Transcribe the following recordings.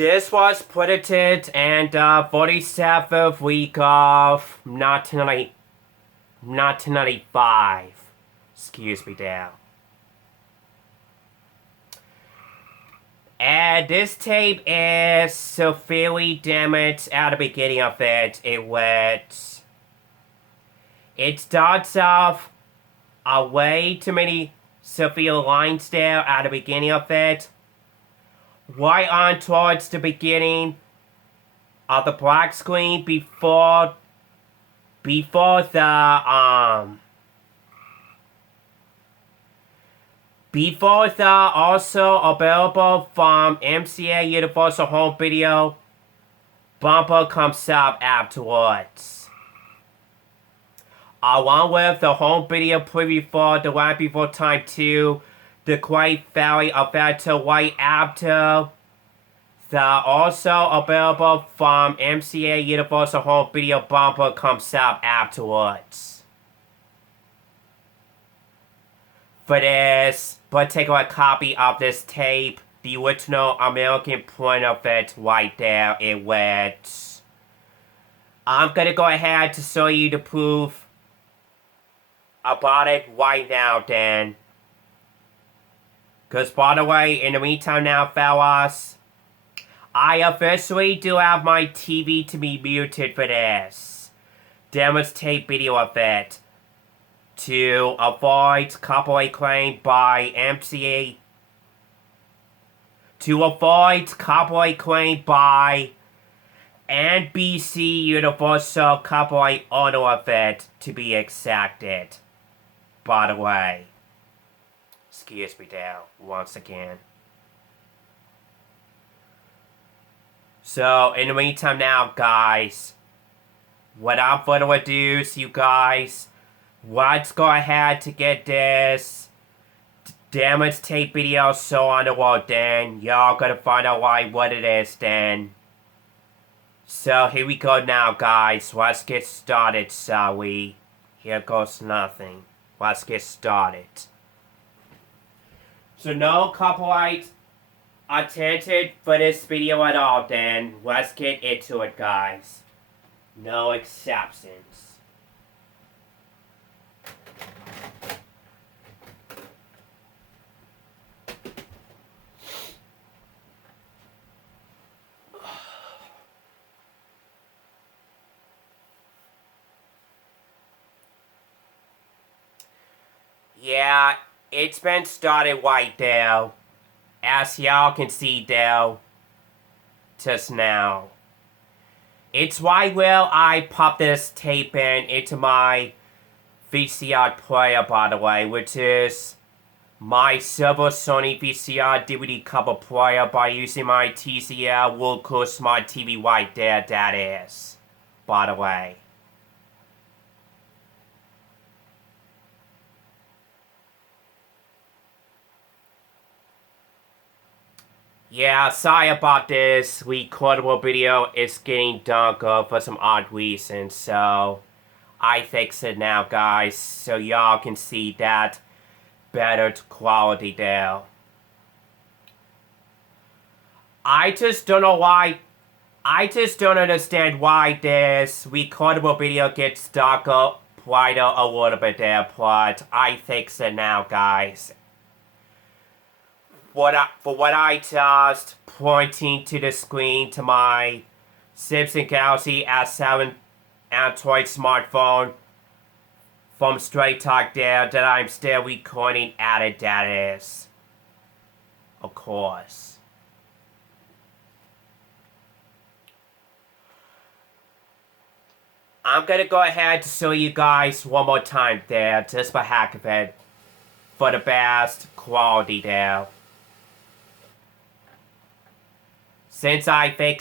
This was predicted and 47th week of 1995. Excuse me there. And this tape is severely damaged at the beginning of it. It starts off way too many severe lines there at the beginning of it. Right on towards the beginning of the black screen before the also available from MCA Universal Home Video bumper comes up afterwards. Along with the home video preview for The Land Before Time 2, The Great Valley of Battle right after. The also available from MCA Universal Home Video bumper comes up afterwards. For this particular copy of this tape, the original American print of it right there, it went. I'm gonna go ahead to show you the proof about it right now then. Cause by the way, in the meantime now, fellas, I officially do have my TV to be muted for this demonstrate video of it to avoid copyright claim by MCA. To avoid copyright claim by NBC Universal copyright owner of it to be exacted. By the way. Excuse me there, once again. So, in the meantime now, guys, without further ado, you guys, let's go ahead to get this damage tape video show on the road then. Y'all gotta find out what it is then. So, here we go now, guys. Let's get started, shall we? Here goes nothing. Let's get started. So no copyright attempted for this video at all then. Let's get into it, guys. No exceptions. Yeah, it's been started right there, as y'all can see there, just now. It's why will I pop this tape into my VCR player, by the way, which is my Silver Sony VCR DVD cover player by using my TCL Roku Smart TV right there, that is, by the way. Yeah, sorry about this. Recordable video is getting darker for some odd reasons, so I fixed it now, guys, so y'all can see that better quality there. I just don't understand why this recordable video gets darker, brighter a little bit there, but I fixed it now, guys. For what I just pointing to the screen to my Samsung Galaxy S7 Android smartphone from Straight Talk there that I'm still recording at it, that is. Of course. I'm gonna go ahead to show you guys one more time there, just for heck of it, for the best quality there. Since I did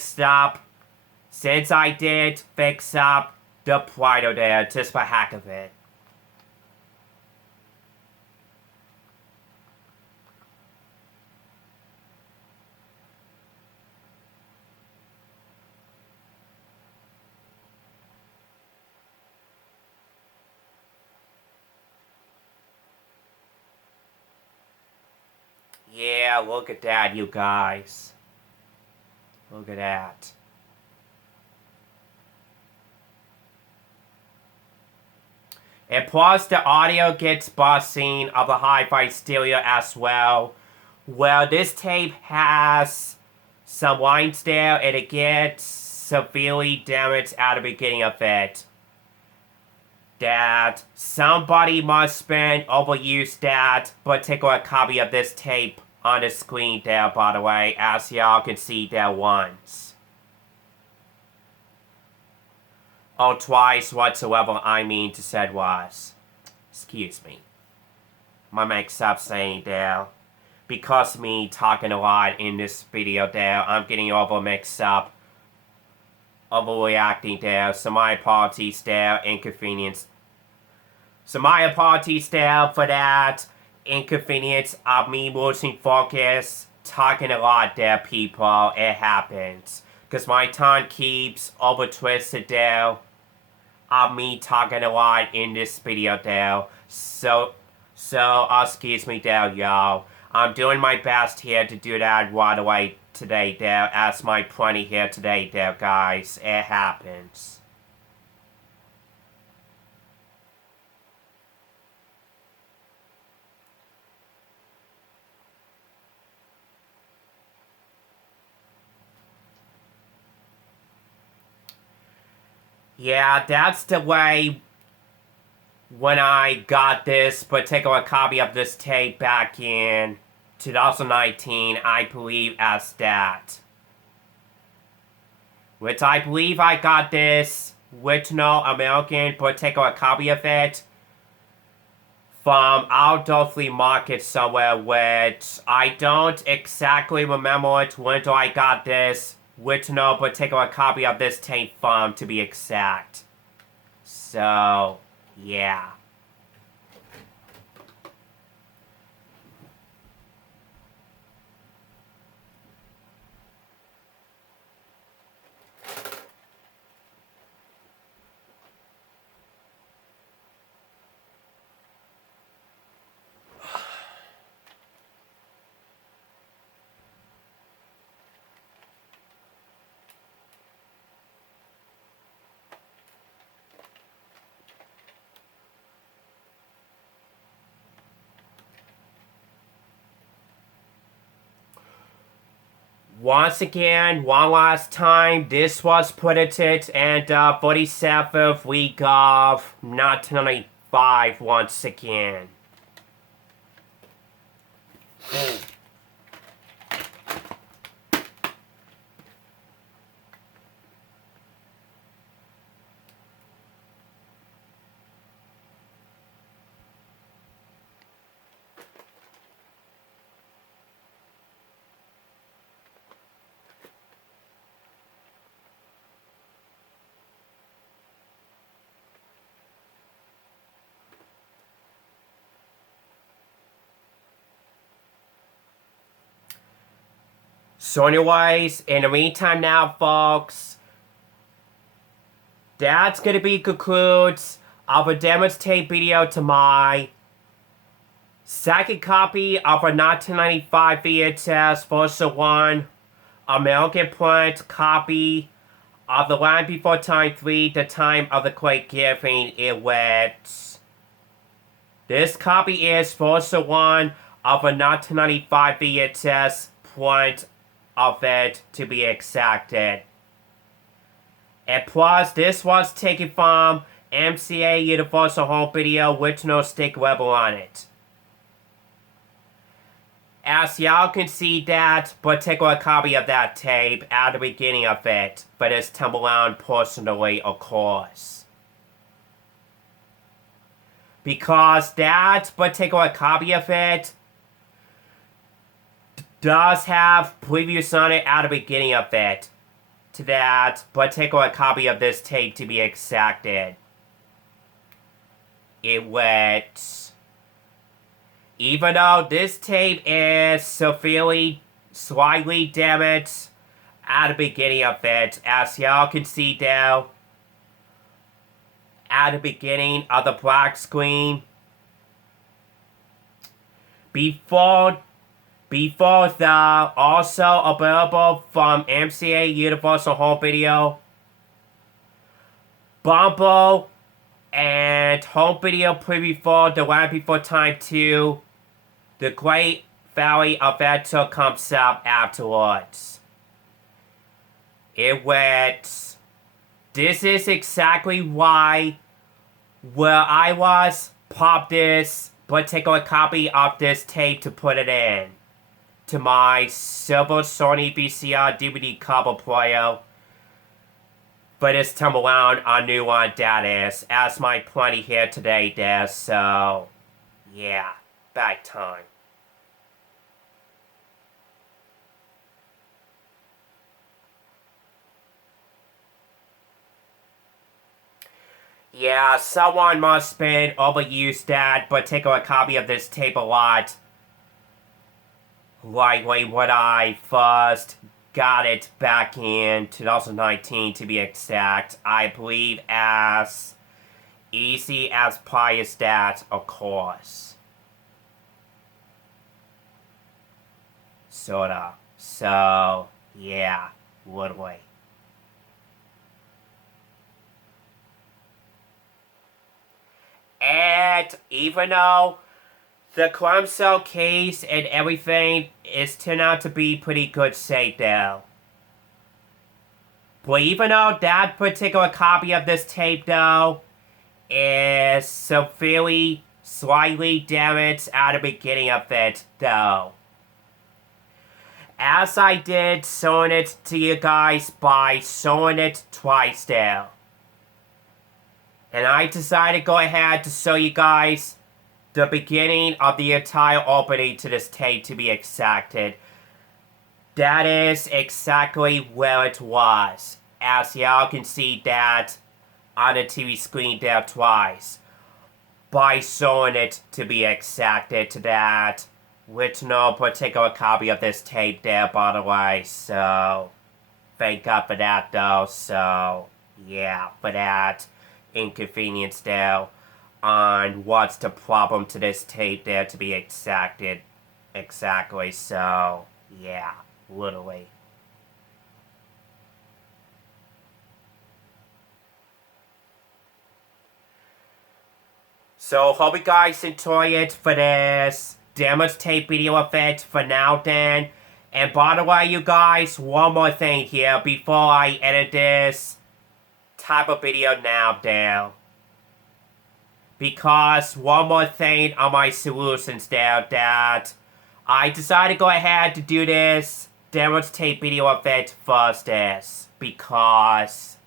fix up the Prado there, just for heck of it. Yeah, look at that, you guys. Look at that. And plus, the audio gets buzzing of the hi-fi stereo as well. Well, this tape has some lines there, and it gets severely damaged at the beginning of it. That somebody must have overused that particular copy of this tape on the screen there, by the way, as y'all can see there once. Or twice whatsoever I mean to said was. Excuse me. My mix up saying there. Because of me talking a lot in this video there, I'm getting over mixed up. Overreacting there, so my apologies there, inconvenience. So my apologies there for that inconvenience of me losing focus. Talking a lot there, people, it happens. Because my tongue keeps over twisted there. Of me talking a lot in this video there. So excuse me there, y'all. I'm doing my best here to do that right away today there. As my plenty here today there, guys. It happens. Yeah, that's the way when I got this particular copy of this tape back in 2019, I believe as that. Which I believe I got this original American particular copy of it from outdoor flea market somewhere, which I don't exactly remember when I got this original particular copy of this tape from, to be exact. So, yeah. Once again, one last time, this was printed and 47th week of 1995 once again. So anyways, in the meantime now, folks, that's gonna be concludes of a demonstrate video to my second copy of a 1995 VHS Version 1 American print copy of The Land Before Time 3, The Time of the Great Giving. This copy is Version 1 of a 1995 VHS print of it, to be exacted. And plus, this was taken from MCA Universal Home Video with no stick label on it. As y'all can see that particular copy of that tape at the beginning of it, for this Timberland personally, of course. Because that particular copy of it does have previews on it at the beginning of it, to that particular copy of this tape, to be exacted. Even though this tape is severely, slightly damaged at the beginning of it, as y'all can see there, at the beginning of the black screen, before Before that, also available from MCA Universal Home Video, Bumble, and Home Video Preview for The Land Before Time 2. The Great Valley Adventure comes out afterwards. It went, this is exactly why where I was, pop this particular copy of this tape to put it in to my silver Sony VCR DVD cover player. But this time around, a new one that is, as my plenty here today does, so yeah, back time. Yeah, someone must have been overused that particular copy of this tape a lot. Likely when I first got it back in 2019 to be exact. I believe as easy as pie is that, of course. Sorta. So, yeah, literally. And even though the crime cell case and everything is turned out to be pretty good shape though. But even though that particular copy of this tape though is severely, slightly damaged at the beginning of it though. As I did showing it to you guys by showing it twice though. And I decided to go ahead to show you guys the beginning of the entire opening to this tape to be exacted. That is exactly where it was. As y'all can see that on the TV screen there twice. By showing it to be exacted to that. With no particular copy of this tape there by the way. So, thank God for that though. So, yeah, for that inconvenience there on what's the problem to this tape there to be exacted exactly. So yeah, literally. So hope you guys enjoy it for this damage tape video effect for now then. And by the way you guys, one more thing here before I edit this type of video now there. Because one more thing on my solutions there that I decided to go ahead to do this damage tape video effect first is because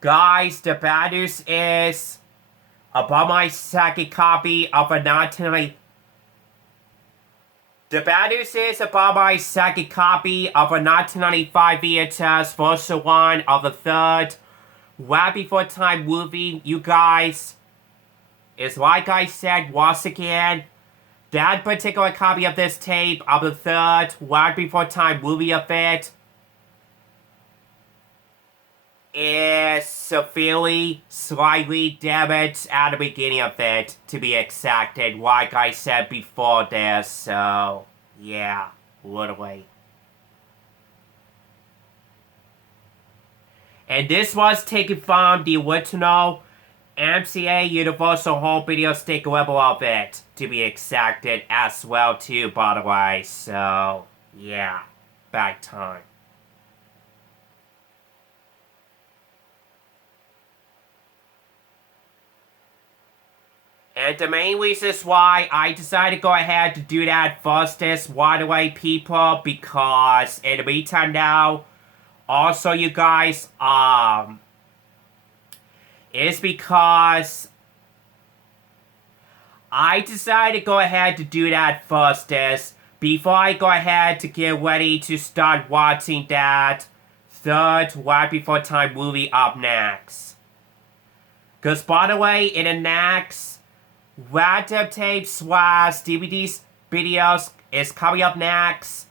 guys, the bad news is about my second copy of a 1990. The bad news is about my second copy of a 1995 VHS version 1 of the third Land Before Time movie, you guys. Is like I said once again, that particular copy of this tape of the third Land Before Time movie of it is severely, slightly damaged at the beginning of it, to be exacted, like I said before this, so yeah, literally. And this was taken from the original MCA Universal Home Video stick level of it, to be exacted as well too, by the way, so yeah, back time. And the main reasons why I decided to go ahead to do that first is, by the way, people, because in the meantime now, also you guys, it's because I decided to go ahead to do that first is, before I go ahead to get ready to start watching that third Land Before Time movie up next. Because by the way, in the next random tapes / DVDs videos is coming up next.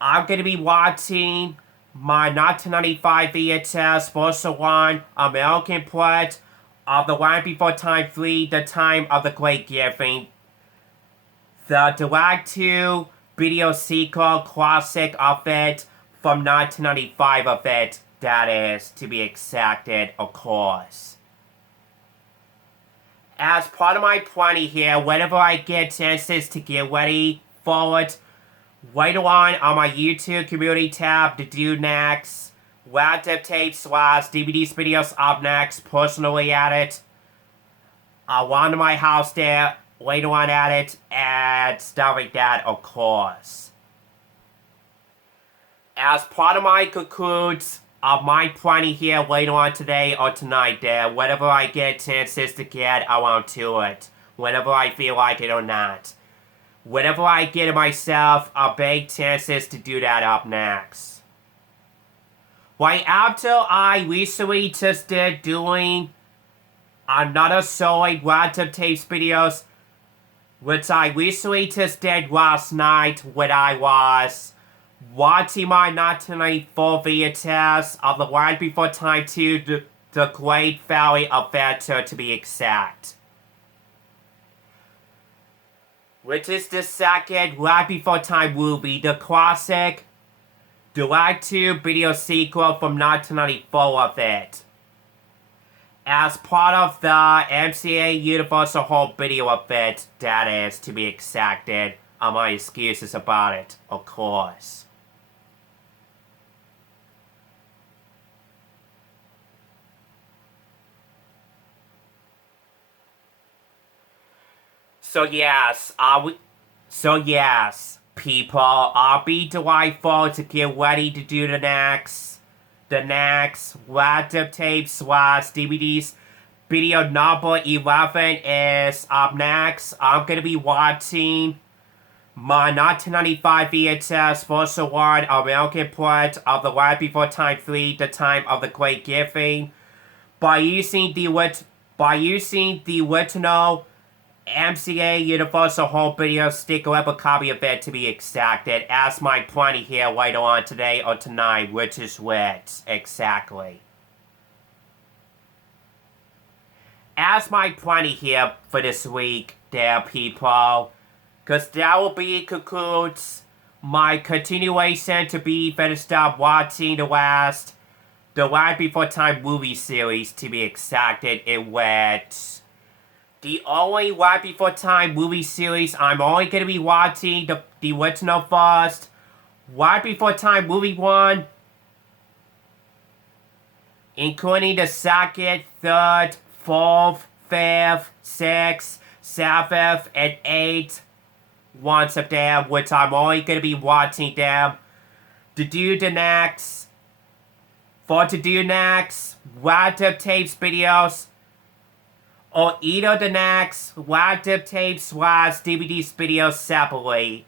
I'm going to be watching my 1995 VHS version 1 American port of the Land Before Time 3, The Time of the Great Giving the direct-to video sequel classic of it from 1995 of it, that is, to be exacted, of course. As part of my planning here, whenever I get chances to get ready for it, later on my YouTube community tab, to do next, laptop tapes / DVDs videos up next, personally at it, one to my house there, later on at it, and stuff like that, of course. As part of my concludes of my planning here later on today or tonight there, whenever I get chances to get, I want to it. Whenever I feel like it or not. Whenever I get myself a big chances to do that up next. Right after I recently just did doing another solid laptop tapes videos, which I recently just did last night when I was watching my 1994 VHS of The Land Before Time 2, The Great Valley Adventure to be exact. Which is the second Land Before Time movie, the classic direct-to video sequel from 1994 of it. As part of the MCA Universal Home Video of it, that is, to be exacted, my excuses about it, of course. So yes, people, I'll be delightful to get ready to do the next laptop tapes / DVDs. Video number 11 is up next. I'm gonna be watching my 1995 VHS First Award American print of The Land Before Time 3, The Time of the Great Giving, by using the original MCA Universal Home Video sticker level copy of it to be exacted, as my planning here later on today or tonight, which is which, exactly. As my planning here for this week, there people, because that will concludes my continuation to be finished up watching the Land Before Time movie series to be exacted, in which the only Land Before Time movie series I'm only going to be watching the original first, Land Before Time movie 1, including the second, third, fourth, fifth, sixth, seventh, and eighth ones of them, which I'm only going to be watching them. To do next, laptop tapes videos, or either the next laptop tapes / DVDs videos separately.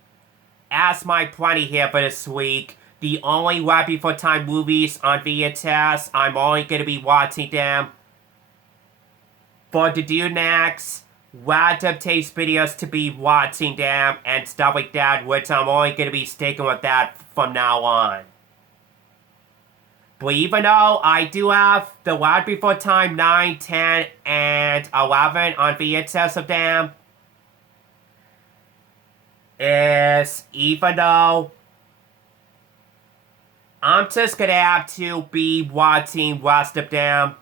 As my planning here for this week, the only Land Before Time movies on VHS, I'm only going to be watching them. For the do next laptop tapes videos to be watching them and stuff like that, which I'm only going to be sticking with that from now on. But even though I do have the Land Before Time 9, 10, and 11 on VHS of them, even though I'm just gonna have to be watching rest of them,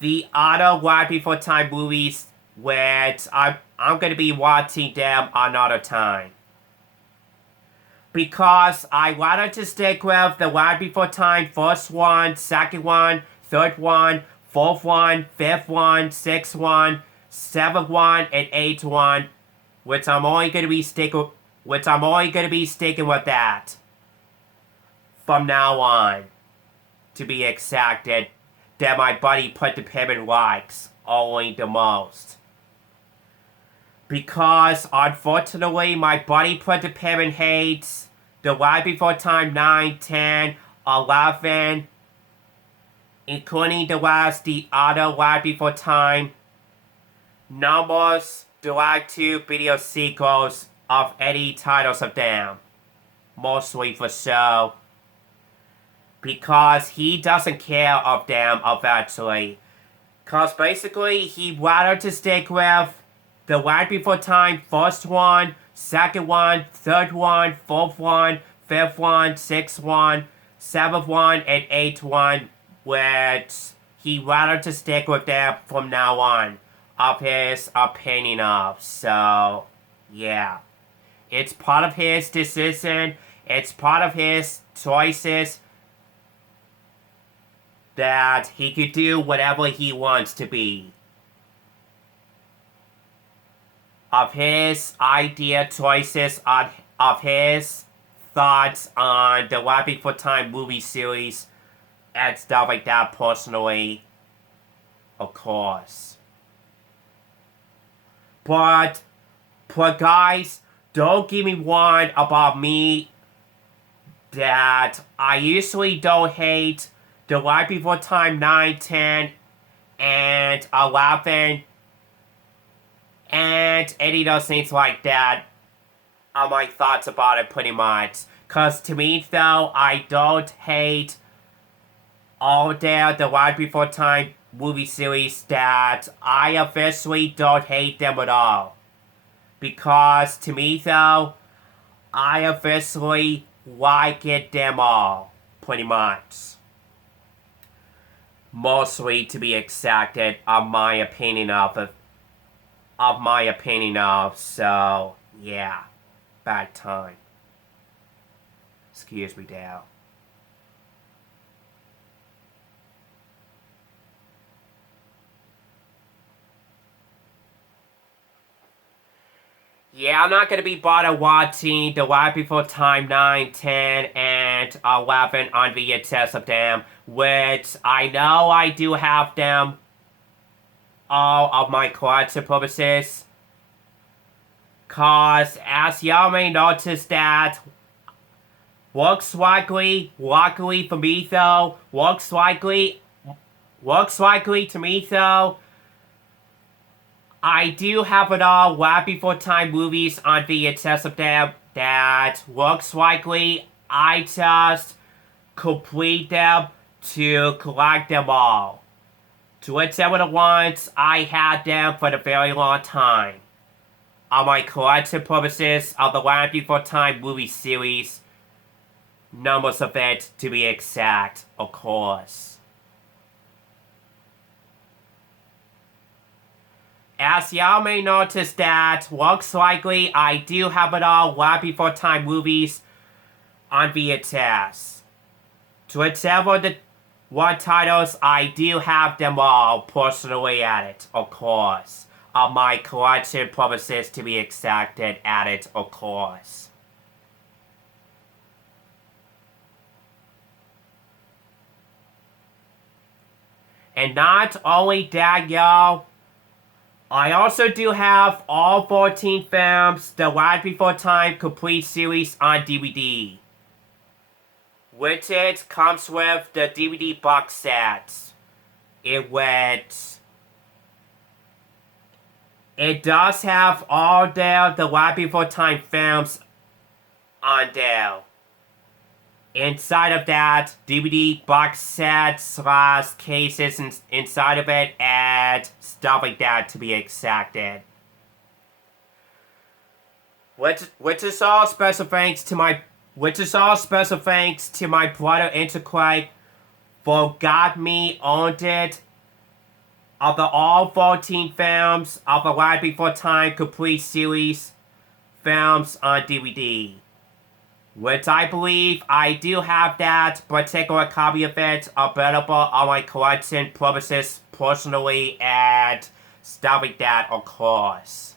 the other Land Before Time movies, which I'm gonna be watching them another time. Because I wanted to stick with the Land Before Time first one, second one, third one, fourth one, fifth one, sixth one, seventh one, and eighth one, which I'm only gonna be sticking with that from now on, to be exacted, that my buddy put the payment likes only the most. Because, unfortunately, my buddy put the payment hates the Land Before Time 9, 10, 11, including the other Land Before Time numbers, direct-to video sequels of any titles of them. Mostly for show. Because he doesn't care of them eventually. Because basically, he wanted to stick with The Land Before Time first one, second one, third one, fourth one, fifth one, sixth one, seventh one, and eighth one, which he rather to stick with them from now on, of his opinion of. So, yeah. It's part of his decision. It's part of his choices that he could do whatever he wants to be. Of his idea choices, of his thoughts on the Land Before Time movie series and stuff like that personally, of course. But guys, don't give me one about me that I usually don't hate the Land Before Time 9, 10, and 11, and any of those things like that are my thoughts about it pretty much. Cause to me though, I don't hate all the Land Before Time movie series that I officially don't hate them at all. Because to me though, I officially like it them all, pretty much. Mostly to be exacted of my opinion of, so yeah, bad time. Excuse me, Dale. Yeah, I'm not gonna be bothered watching the Land Before Time 9, 10, and 11 on VHS of them, which I know I do have them all of my collection purposes. Cause as y'all may notice that luckily for me though, looks likely to me though, I do have it all Land Before Time movies on VHS of them that looks likely I just complete them to collect them all. To whichever the ones I had them for a very long time. On my collection purposes of the Land Before Time movie series, numbers of it to be exact, of course. As y'all may notice that, looks likely I do have it all Land Before Time movies on VHS. To whichever the one titles, I do have them all personally at it, of course. Of my collection purposes to be exacted at it, of course. And not only that, y'all, I also do have all 14 films, the Land Before Time complete series on DVD. Which it comes with the DVD box sets. It does have all the Land Before Time films on there. Inside of that DVD box sets / cases inside of it and stuff like that to be exacted. Which is all special thanks to my brother Interquake for got me owned it of the all 14 films of the Land Before Time complete series films on DVD. Which I believe I do have that particular copy of it available on my collection purposes personally and stuff like that, of course.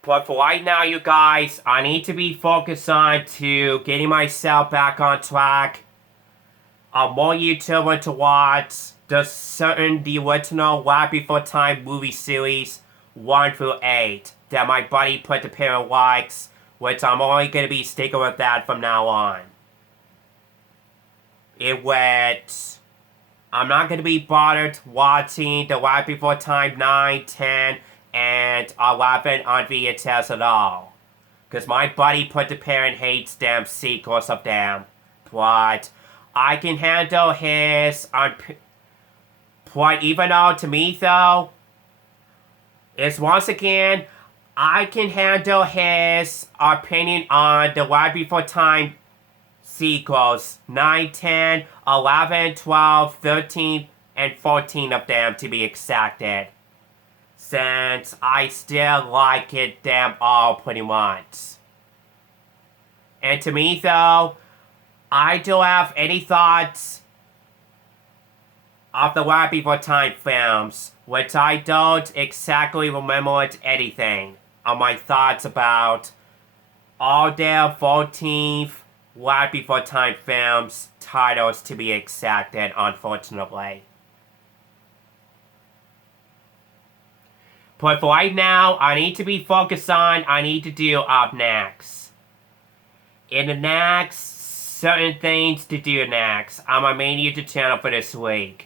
But for right now, you guys, I need to be focused on to getting myself back on track. More YouTuber to watch the original Land Before Time movie series 1 through 8 that my buddy put the pair of likes, which I'm only going to be sticking with that from now on. I'm not going to be bothered watching the Land Before Time 9, 10, and 11 on VHS at all. Because my buddy put the parent hates them sequels of them. But I can handle his but even though to me though, is once again, I can handle his opinion on the Right Before Time sequels 9, 10, 11, 12, 13, and 14 of them to be exacted. Since I still like it them all pretty much. And to me though, I don't have any thoughts of the Right Before Time films, which I don't exactly remember anything on my thoughts about all their 14th Right Before Time films titles to be exacted, unfortunately. But for right now, I need to be focused on, I need to do up next. In the next, certain things to do next on my main YouTube channel for this week.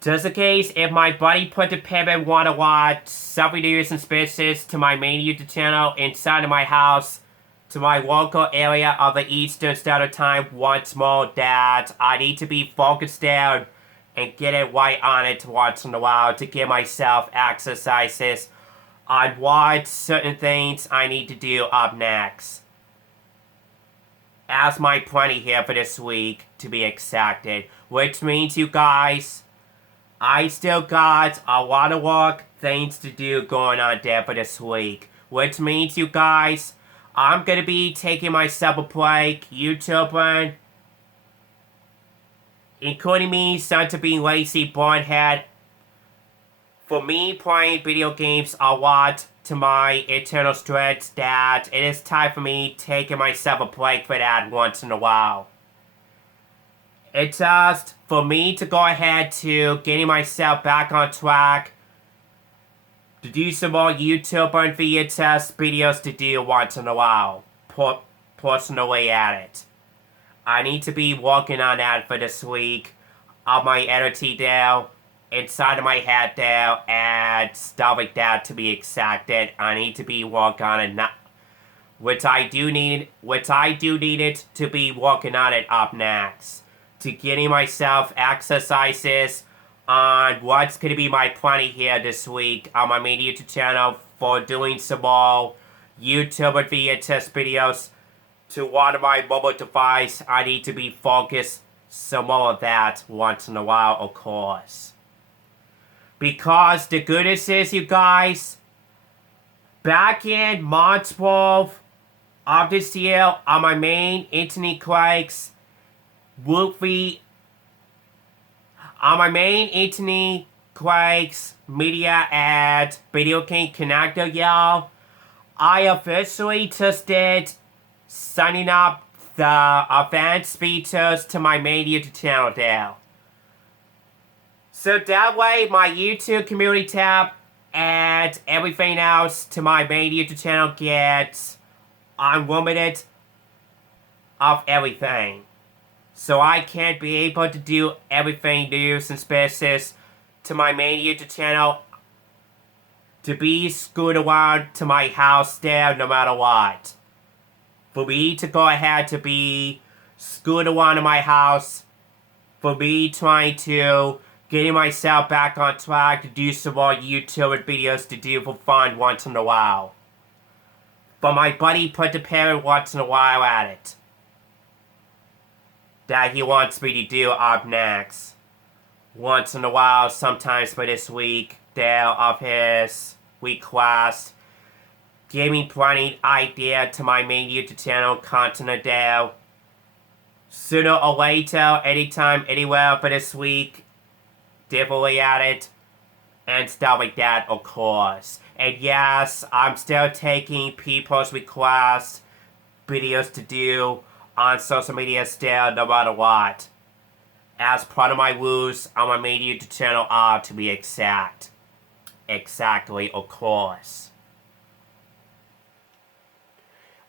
Just in case, if my buddy put the payment want to watch some videos and spaces to my main YouTube channel inside of my house, to my local area of the Eastern Standard Time once more, that I need to be focused down and get it right on it once in a while to give myself exercises on what certain things I need to do up next. As my plenty here for this week to be exacted, which means you guys, I still got a lot of work, things to do going on there for this week. Which means you guys, I'm gonna be taking myself a break, YouTubing, including me, son to being lazy, bonehead. For me, playing video games a lot to my eternal stretch that it is time for me taking myself a break for that once in a while. It's just for me to go ahead to getting myself back on track to do some more YouTube and VHS videos to do once in a while. Personally at it. I need to be working on that for this week. On my editing there, inside of my head there, and stuff like that to be exacted. I need to be working on it now. Which I do need it to be working on it up next. To getting myself exercises on what's going to be my plan here this week on my main YouTube channel for doing some more YouTube and VHS videos to one of my mobile device. I need to be focused some more of that once in a while, of course. Because the goodness is, you guys, back in March 12th of this year on my main internet clicks, movie on my main internet clicks media ad video game connector, y'all, I officially just did signing up the advanced features to my main YouTube channel there. So that way my YouTube community tab and everything else to my main YouTube channel gets unlimited of everything. So I can't be able to do everything news and spaces to my main YouTube channel to be screwed around to my house there no matter what. For me to go ahead to be screwed around in my house, for me trying to getting myself back on track to do some more YouTube videos to do for fun once in a while. But my buddy put the parent once in a while at it. That he wants me to do up next. Once in a while, sometimes for this week, there of his request. Gave me plenty idea to my main YouTube channel content there. Sooner or later, anytime, anywhere for this week, definitely at it. And stuff like that, of course. And yes, I'm still taking people's requests, videos to do on social media still, no matter what. As part of my rules on my main YouTube channel are to be exact. Exactly, of course.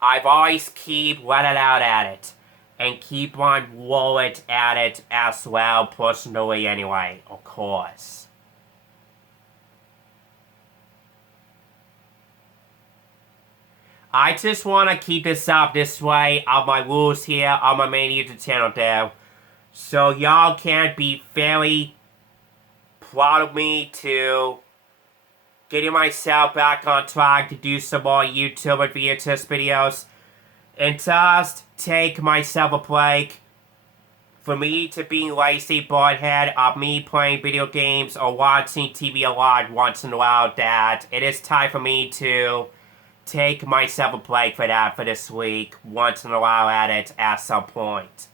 I've always keep running out at it. And keep on rolling at it as well, personally anyway, of course. I just want to keep this up this way on my rules here on my main YouTube channel there. So y'all can be very proud of me to getting myself back on track to do some more YouTube and VHS videos. And just take myself a break for me to be lazy bonehead of me playing video games or watching TV a lot once in a while, that it is time for me to take myself a break for that for this week, once in a while at it at some point.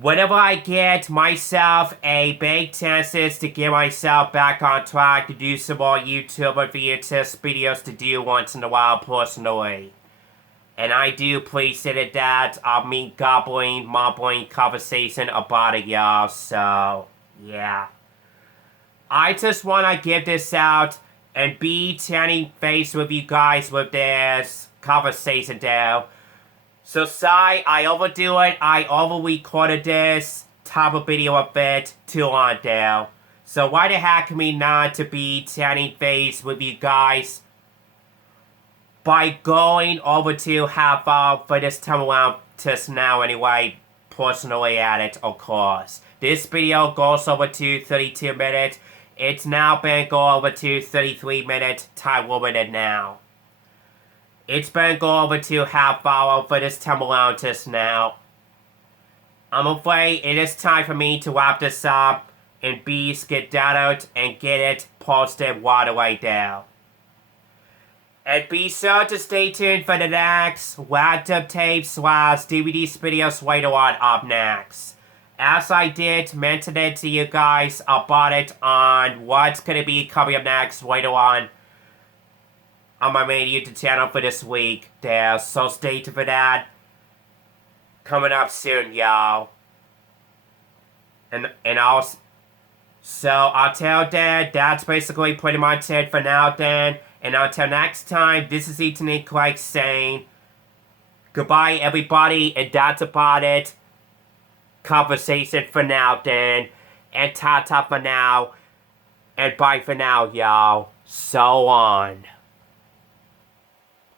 Whenever I get myself a big chances to get myself back on track to do some more YouTube and VHS videos to do once in a while personally. And I do appreciate that of me mumbling conversation about it, y'all. So, yeah. I just want to give this out and be chatting face with you guys with this conversation there. So sorry, I overdo it. I over-recorded this type of video a bit too long there. So why the heck me not to be chatting face with you guys by going over to half hour for this time around just now anyway, personally at it, of course. This video goes over to 32 minutes. It's now been going over to 33 minutes, time limited now. It's been going over to half hour for this time around just now. I'm afraid it is time for me to wrap this up and be skedaddled and get it posted right away there. And be sure to stay tuned for the next laptop tapes / DVDs videos later on up next. As I did mention it to you guys about it on what's going to be coming up next later on my main YouTube channel for this week there. So stay tuned for that. Coming up soon, y'all. And until then, that's basically pretty much it for now then. And until next time, this is Ethan Craig saying goodbye, everybody, and that's about it. Conversation for now, then. And ta-ta for now. And bye for now, y'all. So on.